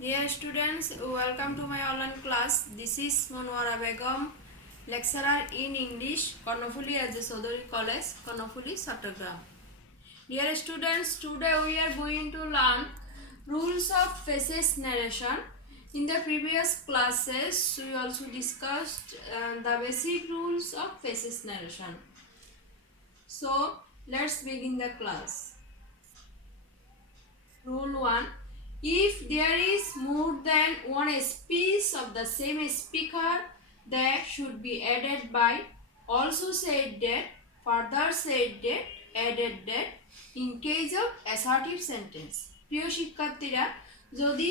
Dear students, welcome to my online class. This is Monwara Begum, lecturer in English, Karnofuli as a Sodori College, Karnofuli, Sattergram. Dear students, today we are going to learn rules of faces narration. In the previous classes, we also discussed the basic rules of faces narration. So, let's begin the class. Rule 1. If there is more than one speech of the same speaker, that should be added by also said that, further said that, added that in case of assertive sentence. প্রিয় শিক্ষার্থীরা, যদি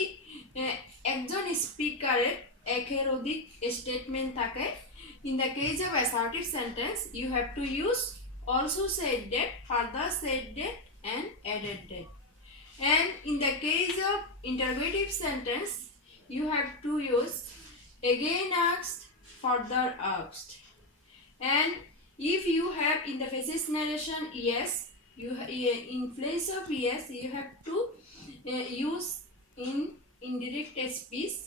একজন স্পিকারের একের অধিক স্টেটমেন্ট থাকে, in the case of assertive sentence you have to use also said that, further said that and added that. And in the case of interrogative sentence, you have to use again asked, further asked. And if you have in the faces narration yes, in place of yes you have to use in indirect speech,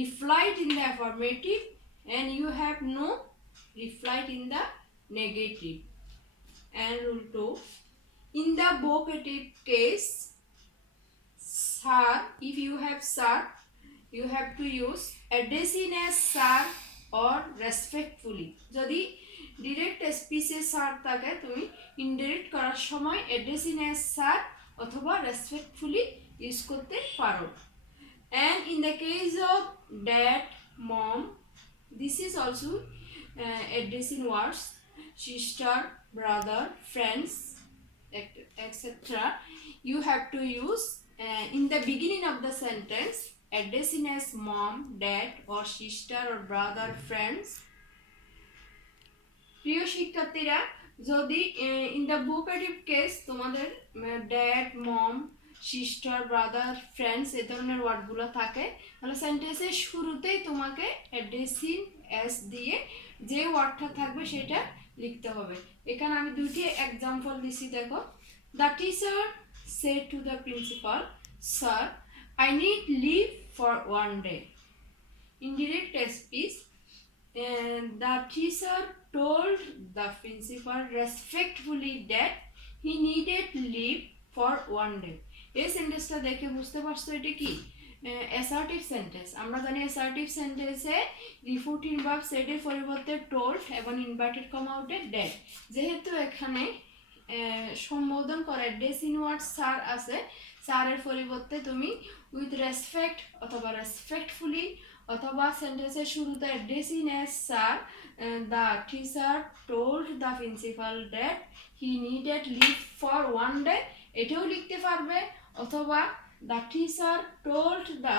reply in the affirmative, and you have no reply in the negative. And rule 2, in the vocative case, sir, if you have sir, you have to use addressing as sir or respectfully. যদি ডিরেক্ট স্পিচে স্যার থাকে, তুমি ইনডিরেক্ট করার সময় addressing as sir অথবা respectfully use করতে পারো। And in the case of dad, mom, this is also addressing words, sister, brother, friends, etc. You have to use in the beginning of the sentence addressing as mom, dad or sister or brother, friends. প্রিয় শিক্ষার্থীরা, যদি in the vocative case তোমাদের ড্যাড, মম, sister, brother, friends এই ধরনের ওয়ার্ডগুলো থাকে, তাহলে সেন্টেন্সের শুরুতেই তোমাকে অ্যাড্রেসিং অ্যাস দিয়ে যে ওয়ার্ডটা থাকবে সেটা লিখতে হবে। এখানে আমি দুটি এক্সাম্পল দিছি, দেখো। The teacher said to the principal, sir, I need leave for one day. Indirect speech, and the teacher told the principal respectfully that he needed leave for one day. এই সেন্টেন্সটা দেখে বুঝতে পারছো এটা কি অ্যাসার্টিভ সেন্টেন্স। আমরা জানি অ্যাসার্টিভ সেন্টেন্সে রিপোর্টিং ভার্ব সেডের পরিবর্তে টোল্ড এবং ইনভার্টেড কমা আউটে ড্যাড। যেহেতু এখানে সম্বোধন করে অ্যাড্রেসিং ওয়ার্ড স্যার আছে, স্যারের পরিবর্তে তুমি উইথ রেসপেক্ট অথবা রেসপেক্টফুলি অথবা সেন্টেন্সের শুরুতে addressing as sir, the teacher told the principal that he needed leave for one day এটাও লিখতে পারবে, অথবা the teacher told the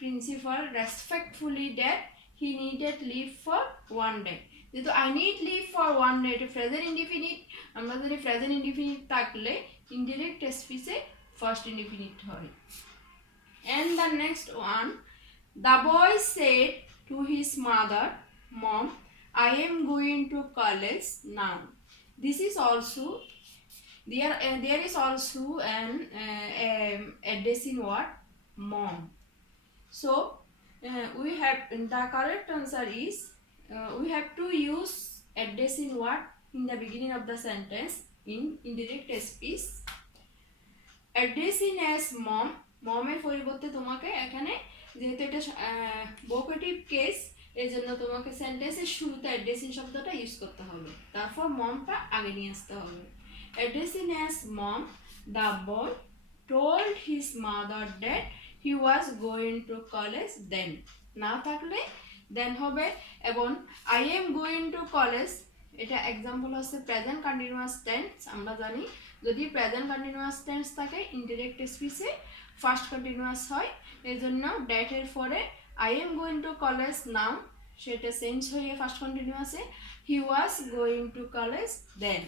principal respectfully that he needed leave for one day. যেহেতু I need leave for one day এটা present indefinite, আমরা যদি present indefinite থাকলে indirect স্পিচে ফার্স্ট ইনডিফিনিট হয়। And the next one, the boy said to his mother, Mom, I am going to college now. This is also there is also an addressing word, mom. So we have the correct answer is we have to use addressing word in the beginning of the sentence in indirect speech. Addressing as mom, মমের পরিবর্তে তোমাকে এখানে যেহেতু এটা vocative case এই জন্য তোমাকে সেন্টেন্সের শুরুতে অ্যাড্রেসিং শব্দটা ইউজ করতে হবে, তারপর মমটা আগে নিয়ে আসতে হবে। Addressing as mom, the boy told his mother that he was going to college then, না থাকলে দেন হবে। এবং I am going to college এটা এক্সাম্পল হচ্ছে প্রেজেন্ট কন্টিনিউয়াস টেন্স। আমরা জানি যদি প্রেজেন্ট কন্টিনিউয়াস টেন্স থাকে ইনডিরেক্ট স্পিচে ফার্স্ট কন্টিনিউয়াস হয়, এই জন্য ড্যাটের পরে I am going to college now সেটা চেঞ্জ হয়ে ফার্স্ট কন্টিনিউয়াসে he was going to college then.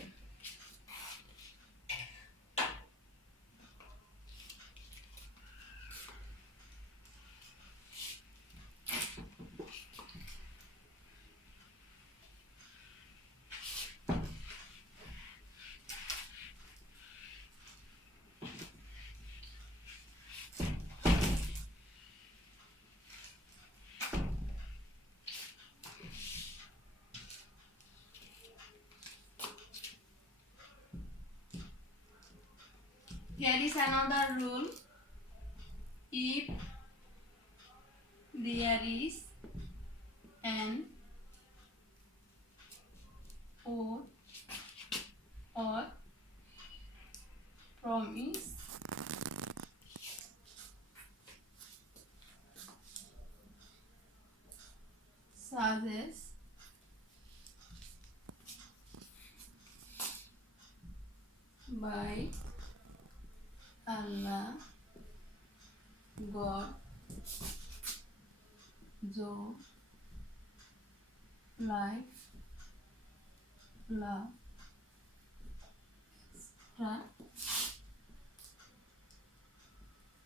Here is another rule. If there is an oath or promise suggests by Allah, God, Job, life, love, etc.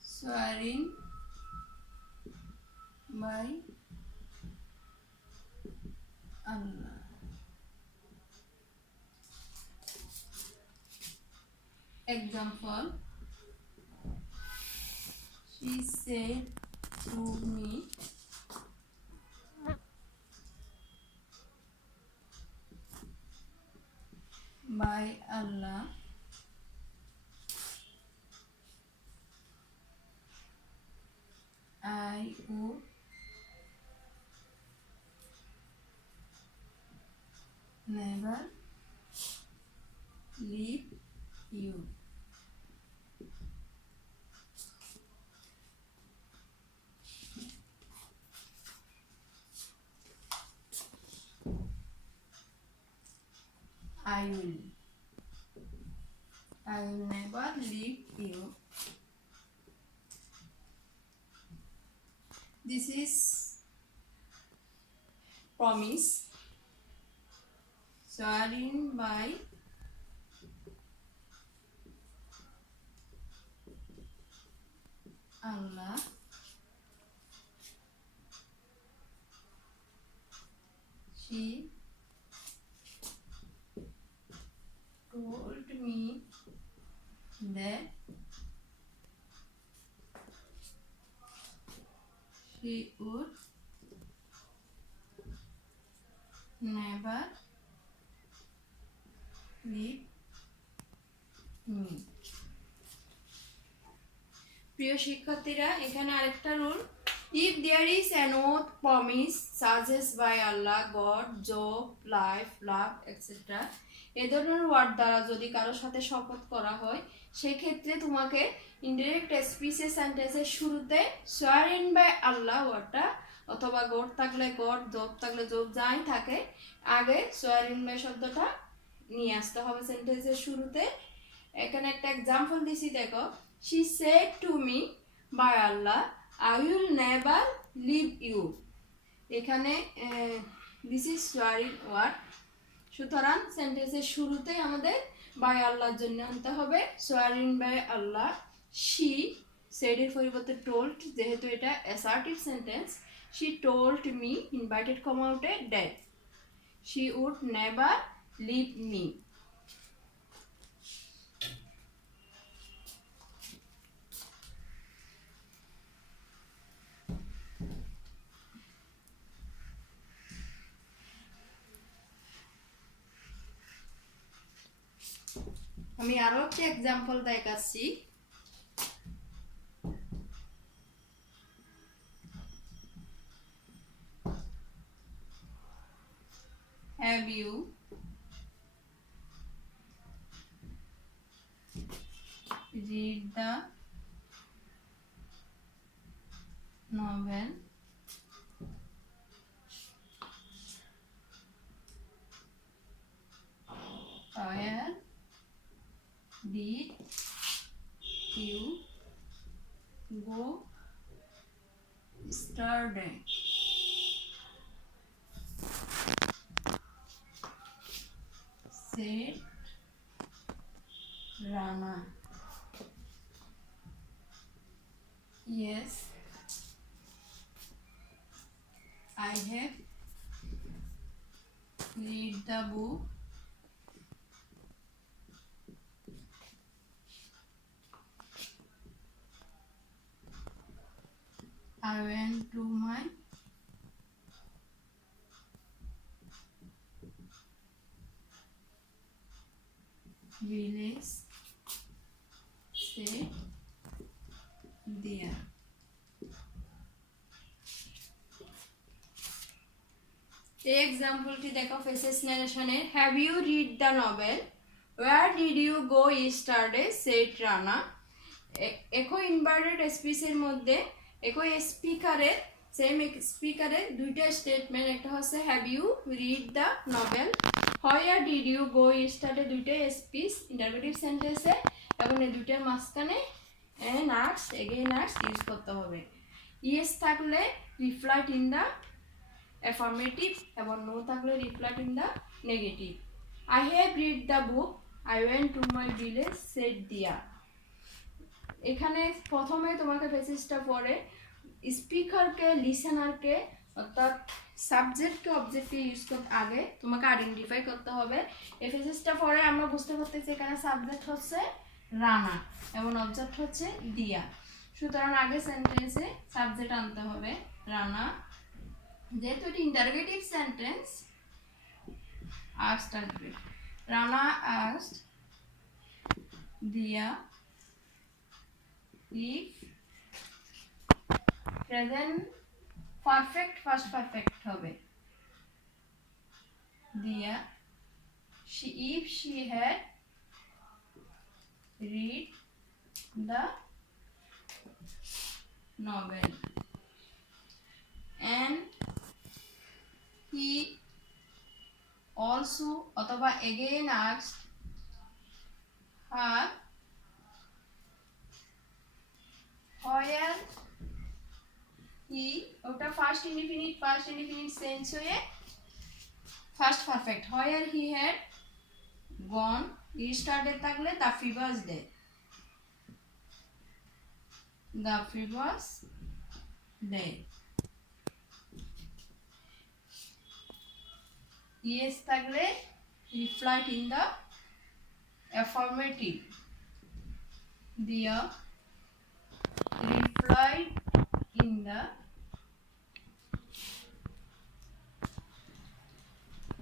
Swearing by Allah. Example, she said to me, by Allah, I would never leave you. I will never leave you. This is promise. Swearing by Allah. She told me that she would never leave me. প্রিয় শিক্ষার্থীরা, এখানে আরেকটা rule, if there is an oath promise such as by Allah, God, job, life, love etcetera, এ ধরনের word দ্বারা যদি কারোর সাথে শপথ করা হয়, সেক্ষেত্রে তোমাকে ইনডিরেক্ট স্পিচের সেন্টেন্সের শুরুতে সোয়ারিন বাই আল্লাহ ওয়ার্ডটা, অথবা গড থাকলে গড, জব থাকলে জব, যাই থাকে, আগে সোয়ারিন বাই শব্দটা নিয়ে আসতে হবে সেন্টেন্সের শুরুতে। এখানে একটা এক্সাম্পল দিছি, দেখো, she said to me by Allah, I will never leave you. এখানে this is swearing word, সুতরাং সেন্টেন্সের শুরুতেই আমাদের বাই আল্লাহর জন্য আনতে হবে swearing by Allah. she said এর পরিবর্তে told, যেহেতু এটা assertive sentence, she told me invited comma উঠে that she would never leave me. আমি আরো একটা এক্সাম্পল দেখাচ্ছি। Have you read the novel Where did you go yesterday? Said Rana. Yes, I have read the book I went to my village, said এই এক্সাম্পলটি দেখো ফেসেস নারেশনের। Have you read the novel? Where did you go yesterday? Said Rana. একই inverted স্পিচের মধ্যে একই স্পিকারের সেম স্পিকারে দুইটা স্টেটমেন্ট, একটা হচ্ছে have you read the novel, where did you go yesterday, দুইটা স্পিচ ইন্টারোগেটিভ সেন্টেন্সে, এবং এই দুইটার মাঝখানে আস্ক এগেইন আস্ক ইউজ করতে হবে। ইয়েস থাকলে রিফ্লাইট ইন দ্য অ্যাফার্মেটিভ এবং নো থাকলে replied in the negative. I have read the book, I went to my village, said Diya. এখানে প্রথমে তোমাকে প্যাসেজটা পড়ে স্পিকারকে লিসেনারকে অর্থাৎ সাবজেক্টকে অবজেক্টকে ইউজ করতে আগে তোমাকে আইডেন্টিফাই করতে হবে। এই প্যাসেজটা পড়ে আমরা বুঝতে পারতেছি এখানে সাবজেক্ট হচ্ছে রানা এবং অবজেক্ট হচ্ছে দিয়া। সুতরাং আগে সেন্টেন্সে সাবজেক্ট আনতে হবে রানা, যেহেতু এটি ইন্টারোগেটিভ সেন্টেন্স আস্কড আসবে। রানা আস্কড দিয়া if present perfect past perfect হবে দিয়া if she had read the novel and he also অথবা again asked her where he, ওটা ফার্স্ট ইনডিফিনিট সেন্স হয়ে first perfect, where he had gone yesterday থাকলে the previous day, the previous day। yes থাকলে replied in the affirmative দিয়া replied in the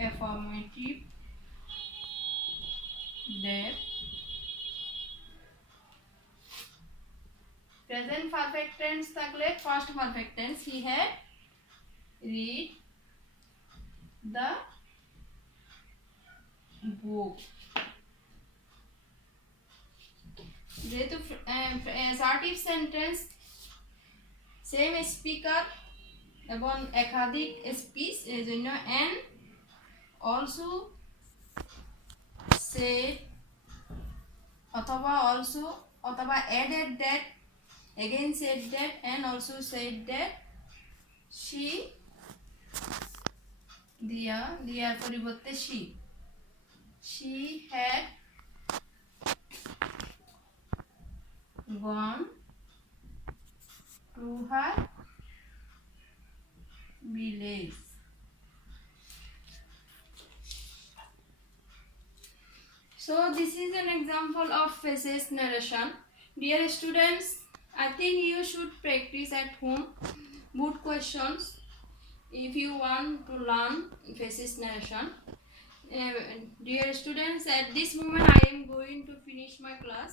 affirmative that present perfect tense থাকলে past perfect tense he had read the book। যেহেতু assertive sentence same speaker এবং একাধিক স্পিচ এই জন্য and also said অথবা also অথবা added that, again said that and also said that she, দিয়ার পরিবর্তে she had gone to her village। So this is an example of phases narration. Dear students, I think you should practice at home good questions if you want to learn phases narration. Dear students, at this moment I am going to finish my class.